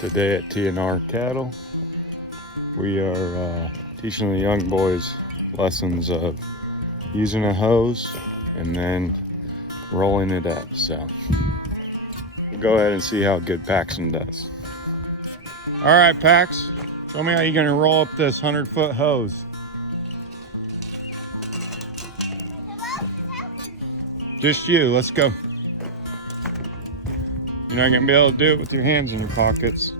Today at TNR Cattle, we are teaching the young boys lessons of using a hose and then rolling it up. So we'll go ahead and see how good Paxton does. All right, Pax, show me how you're gonna roll up this 100-foot hose. Just you, let's go. You're not gonna be able to do it with your hands in your pockets.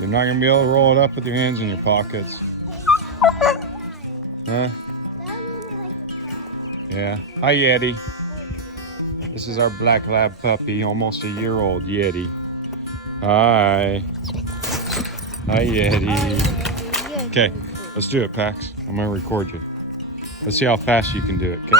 You're not gonna be able to roll it up with your hands in your pockets. Huh? Yeah. Hi, Yeti. This is our black lab puppy, almost a year-old Yeti. Hi. Hi, Yeti. Okay, let's do it, Pax. I'm gonna record you. Let's see how fast you can do it, okay?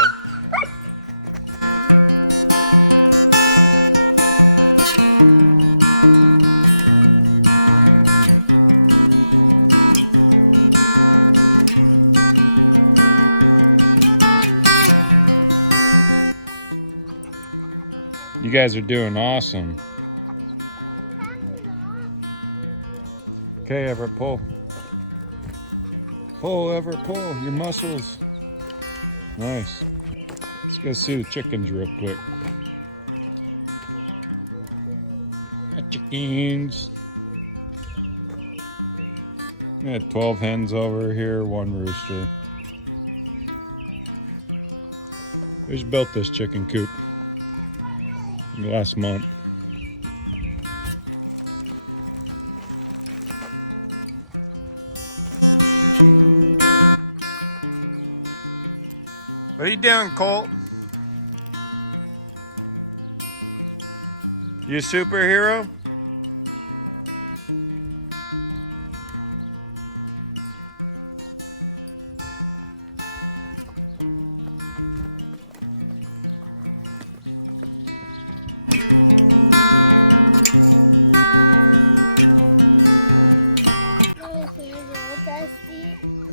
You guys are doing awesome. Okay, Everett, pull. Pull, Everett, pull. Your muscles. Nice. Let's go see the chickens real quick. Hi, chickens. We had 12 hens over here, 1 rooster. We just built this chicken coop last month. What are you doing, Colt? You a superhero?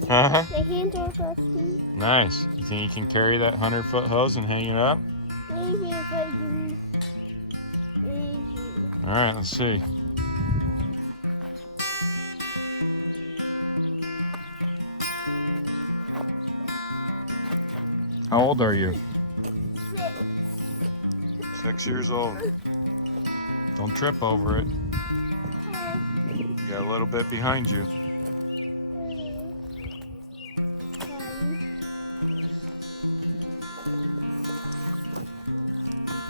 Uh-huh. The hands are dusty. Nice. You think you can carry that 100-foot hose and hang it up? Maybe if I do. Maybe. All right, let's see. How old are you? 6. 6 years old. Don't trip over it. You got a little bit behind you.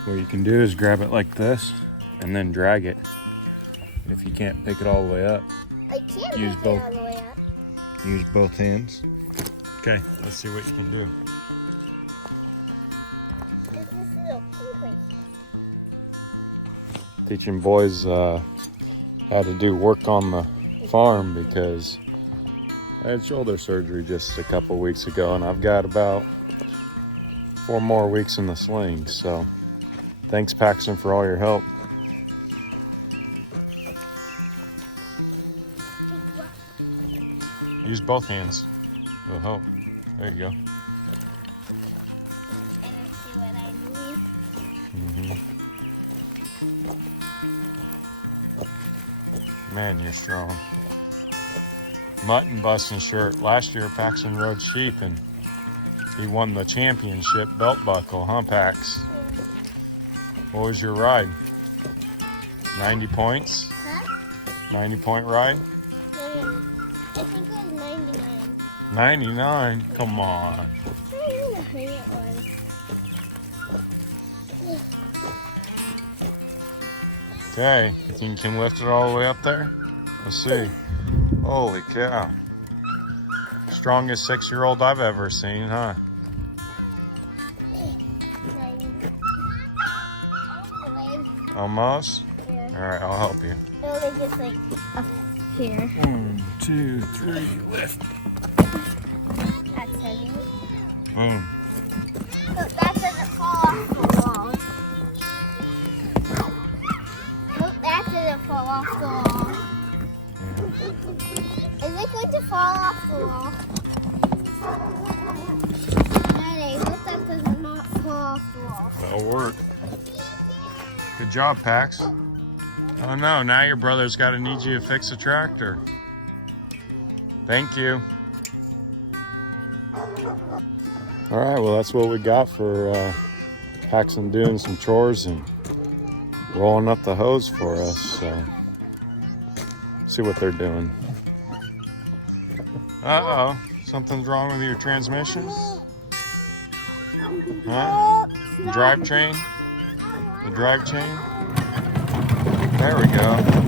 What you can do is grab it like this and then drag it. If you can't pick it all the way up, I can't use pick both. it all the way up. Use both hands. Okay, let's see what you can do. This is little pink. Teaching boys how to do work on the farm because I had shoulder surgery just a couple weeks ago and I've got about 4 more weeks in the sling. So thanks, Paxton, for all your help. Use both hands. It'll help. There you go. And see what I need. Man, you're strong. Mutton busting shirt. Last year, Paxton rode sheep and he won the championship belt buckle, huh, Pax? What was your ride? 90 points? Huh? 90-point ride? No. I think it was 99. 99? Come on. I don't know how it was. Okay, you think you can lift it all the way up there? Let's see. Holy cow. Strongest 6-year-old I've ever seen, huh? Almost? Yeah. All right, I'll help you. It only gets like up here. 1, 2, 3, lift. That's heavy. Boom. Look, that doesn't fall off the wall. Look, that doesn't fall off the wall. Yeah. Is it going to fall off the wall? Daddy, look, that does not fall off the wall. That'll work. Good job, Pax. Oh no, now your brother's got to need you to fix a tractor. Thank you. All right, well, that's what we got for Paxton doing some chores and rolling up the hose for us. So, see what they're doing. Uh-oh, something's wrong with your transmission? Huh? Drive chain? The drive chain? There we go.